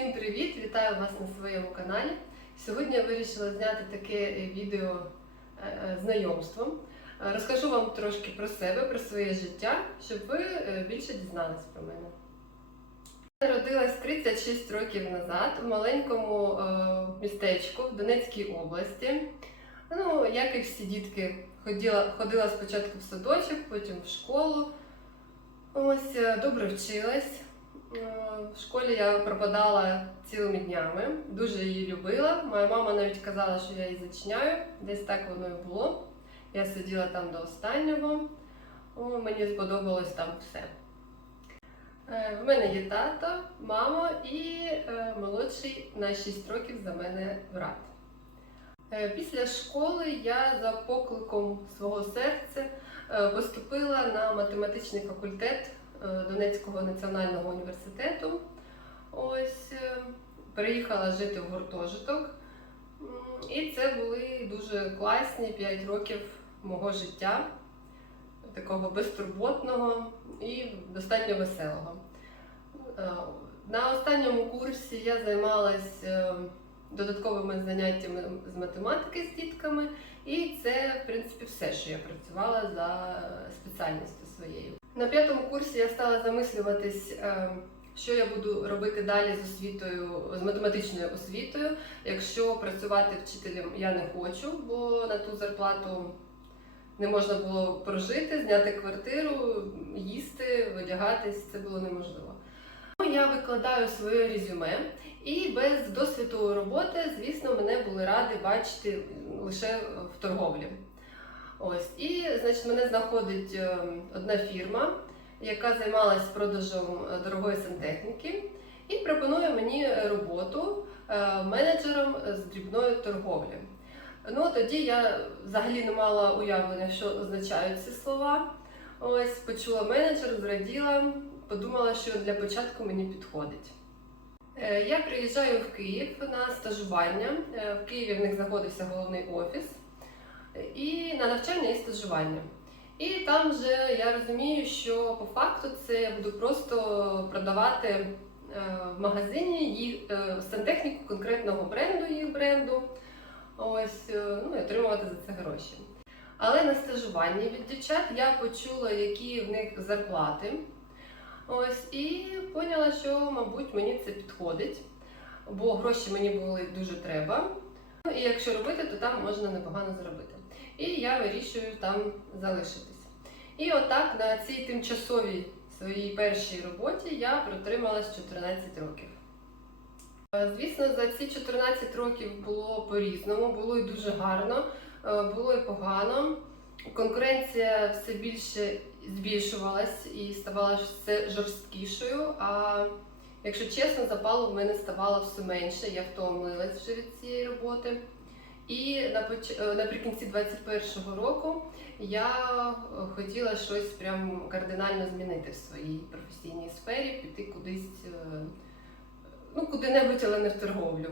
Всім привіт! Вітаю вас на своєму каналі. Сьогодні я вирішила зняти таке відео е, е, знайомством. Е, Розкажу вам трошки про себе, про своє життя, щоб ви е, більше дізнались про мене. Я народилась 36 років назад в маленькому е, містечку в Донецькій області. Ну, як і всі дітки, ходила, ходила спочатку в садочок, потім в школу. Ось е, добре вчилась. Е, В школі я пропадала цілими днями, дуже її любила. Моя мама навіть казала, що я її зачиняю. Десь так воно і було. Я сиділа там до останнього. О, мені сподобалось там все. Е, В мене є тато, мама і е, молодший на 6 років за мене брат. Після школи я за покликом свого серця поступила на математичний факультет Донецького національного університету. Ось е, переїхала жити в гуртожиток. І це були дуже класні 5 років мого життя, такого безтурботного і достатньо веселого. Е, На останньому курсі я займалася додатковими заняттями з математики з дітками, і це, в принципі, все, що я працювала за спеціальністю своєю. На п'ятому курсі я стала замислюватись, е, що я буду робити далі з освітою, з математичною освітою, якщо працювати вчителем я не хочу, бо на ту зарплату не можна було прожити, зняти квартиру, їсти, одягатись, це було неможливо. Я викладаю своє резюме, і без досвіду роботи, звісно, мене були раді бачити лише в торговлі. Ось, і значить, мене знаходить е, одна фірма, яка займалась продажем е, дорогої сантехніки, і пропонує мені роботу е, менеджером з дрібної торговлі. Ну тоді я взагалі не мала уявлення, що означають ці слова. Ось почула менеджер, зраділа, подумала, що для початку мені підходить. Я приїжджаю в Київ на стажування. В Києві в них знаходився головний офіс. І на навчання і стажування. І там вже я розумію, що по факту це я буду просто продавати е, в магазині їх е, сантехніку конкретного бренду, їх бренду. Ось, е, ну і отримувати за це гроші. Але на стажуванні від дівчат я почула, які в них зарплати. Ось, і поняла, що, мабуть, мені це підходить, бо гроші мені були дуже треба. Ну, і якщо робити, то там можна непогано заробити. І я вирішую там залишитись. І отак на цій тимчасовій своїй першій роботі я протрималась 14 років. Е, Звісно, за ці 14 років було по-різному, було і дуже гарно, е, було і погано. Конкуренція все більше збільшувалась і ставала все жорсткішою. А якщо чесно, запалу в мене ставало все менше. Я втомилась вже від цієї роботи. І е, наприкінці 21-го року я е, хотіла щось прям кардинально змінити в своїй професійній сфері, піти кудись, е, ну куди-небудь, але не в торговлю.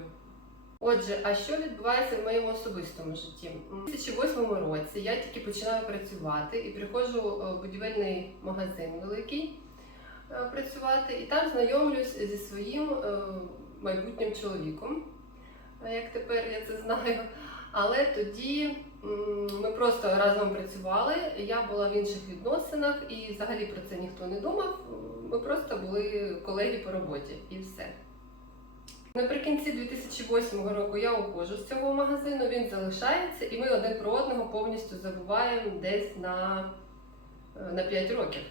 Отже, а що відбувається в моєму особистому житті? У 2008 році я тільки починаю працювати і приходжу в будівельний магазин великий працювати, і там знайомлюсь зі своїм майбутнім чоловіком, як тепер я це знаю. Але тоді ми просто разом працювали. Я була в інших відносинах, і взагалі про це ніхто не думав. Ми просто були колеги по роботі і все. Наприкінці 2008 року я уходжу з цього магазину, він залишається, і ми один про одного повністю забуваємо десь на, е, на 5 років.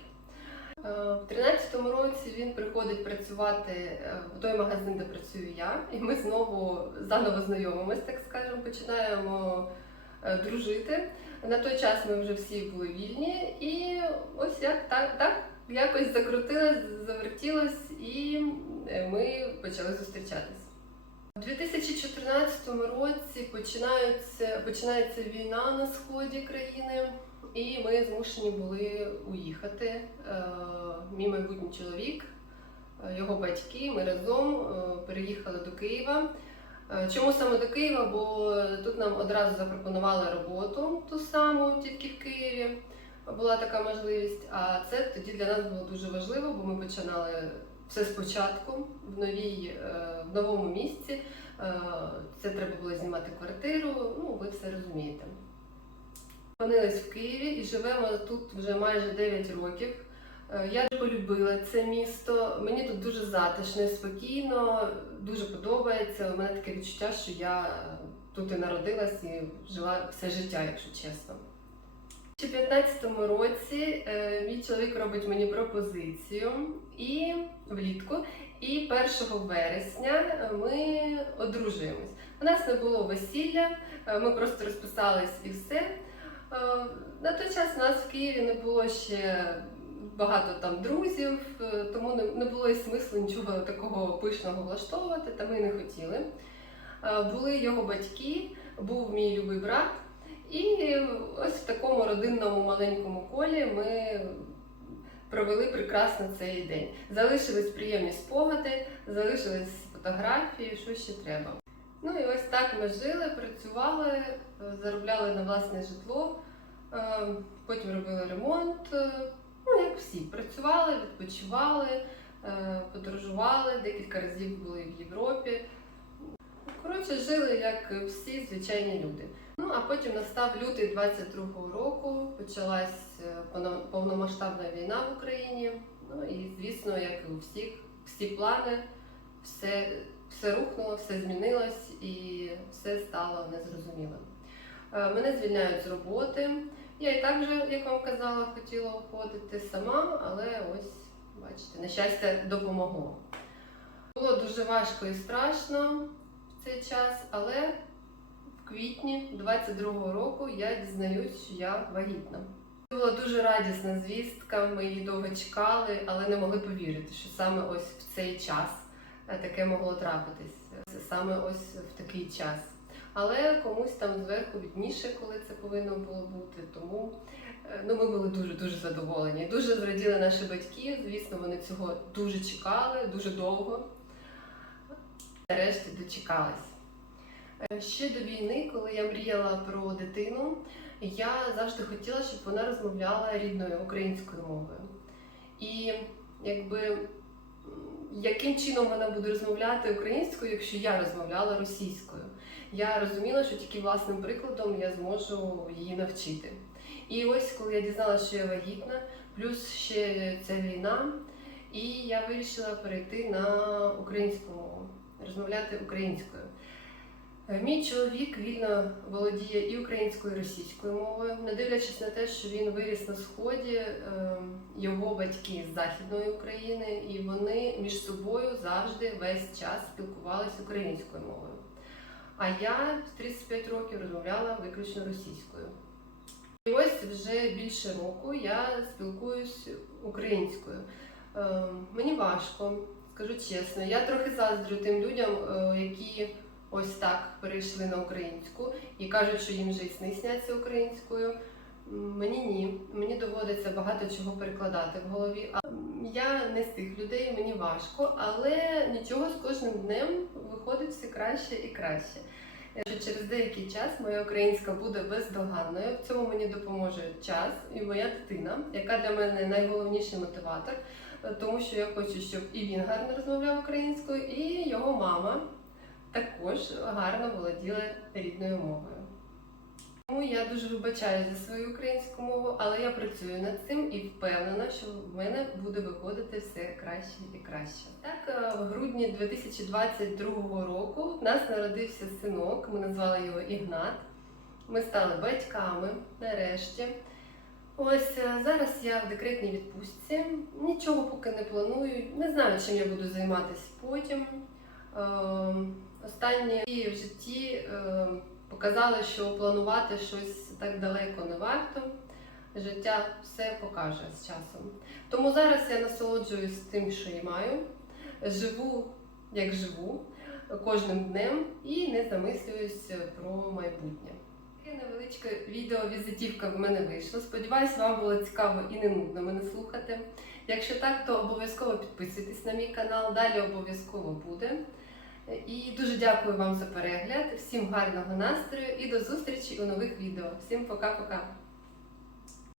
Е, В 13-му році він приходить працювати е, в той магазин, де працюю я, і ми знову заново знайомимось, так скажемо, починаємо е, дружити. На той час ми вже всі були вільні, і ось як так, так якось закрутилось, завертілось, і ми почали зустрічатись. У 2014 році починається, починається війна на сході країни, і ми змушені були уїхати. Е, Мій майбутній чоловік, е, його батьки, ми разом е, переїхали до Києва. Чому саме до Києва? Бо тут нам одразу запропонували роботу ту саму, тільки в Києві була така можливість. А це тоді для нас було дуже важливо, бо ми починали все спочатку в, новій, в новому місці. Це треба було знімати квартиру, ну ви все розумієте. Опинились в Києві і живемо тут вже майже 9 років. Е, Я полюбила це місто. Мені тут дуже затишно, спокійно, дуже подобається. У мене таке відчуття, що я е, тут і народилась і жила все життя, якщо чесно. У 2015 році е, мій чоловік робить мені пропозицію і влітку, і 1 вересня ми одружуємось. У нас не було весілля, ми просто розписались і все. Е, На той час у нас в Києві не було ще багато там друзів, е, тому не, було і смислу нічого такого пишного влаштовувати, та ми не хотіли. Е, Були його батьки, був мій любий брат, і ось в такому родинному маленькому колі ми провели прекрасно цей день. Залишились приємні спогади, залишились фотографії, що ще треба. Ну і ось так ми жили, працювали, е, заробляли на власне житло, е, потім робили ремонт. е, Ну, як всі, працювали, відпочивали, подорожували, декілька разів були в Європі. Коротше, жили як всі звичайні люди. Ну а потім настав лютий 22-го року, почалась повномасштабна війна в Україні. Ну і звісно, як і у всіх, всі плани, все, все рухнуло, все змінилось і все стало незрозумілим. Е, Мене звільняють з роботи. Я і так же, як вам казала, хотіла уходити сама, але ось, бачите, на щастя, допомогло. Було дуже важко і страшно в цей час, але в квітні 22-го року я дізнаюсь, що я вагітна. Була дуже радісна звістка, ми її довго чекали, але не могли повірити, що саме ось в цей час таке могло трапитись. Саме ось в такий час. Але комусь там зверху відніше, коли це повинно було бути. Тому е, ну, ми були дуже дуже задоволені. Дуже зраділи наші батьки. Звісно, вони цього дуже чекали, дуже довго. Нарешті дочекались. Е, Ще до війни, коли я мріяла про дитину, я завжди хотіла, щоб вона розмовляла рідною українською мовою. І якби яким чином вона буде розмовляти українською, якщо я розмовляла російською? Я розуміла, що тільки власним прикладом я зможу її навчити. І ось коли я дізналася, що я вагітна, плюс ще ця війна, і я вирішила перейти на українську мову, розмовляти українською. Е, Мій чоловік вільно володіє і українською, і російською мовою, не дивлячись на те, що він виріс на сході, е, його батьки з західної України, і вони між собою завжди весь час спілкувалися українською мовою. А я в 35 років розмовляла виключно російською. І ось вже більше року я спілкуюсь українською. Е, Мені важко, скажу чесно. Я трохи заздрю тим людям, е, які ось так перейшли на українську і кажуть, що їм вже і сняться українською. Мені ні. Мені доводиться багато чого перекладати в голові. А я не з тих людей, мені важко, але нічого з кожним днем виходить все краще і краще. Що через деякий час моя українська буде бездоганною. В цьому мені допоможе час і моя дитина, яка для мене найголовніший мотиватор, е, тому що я хочу, щоб і він гарно розмовляв українською, і його мама також гарно володіла рідною мовою. Тому я дуже вибачаю за свою українську мову, але я працюю над цим і впевнена, що в мене буде виходити все краще і краще. Так, е, в грудні 2022 року в нас народився синок. Ми назвали його Ігнат. Ми стали батьками нарешті. Ось е, зараз я в декретній відпустці. Нічого поки не планую. Не знаю, чим я буду займатися потім. Останні в житті е, показали, що планувати щось так далеко не варто. Життя все покаже з часом. Тому зараз я насолоджуюсь тим, що я маю, живу як живу кожним днем і не замислююсь про майбутнє. Таке невеличке відео-візитівка в мене вийшло. Сподіваюсь, вам було цікаво і не нудно мене слухати. Якщо так, то обов'язково підписуйтесь на мій канал, далі обов'язково буде. І дуже дякую вам за перегляд. Всім гарного настрою і до зустрічі у нових відео. Всім пока-пока!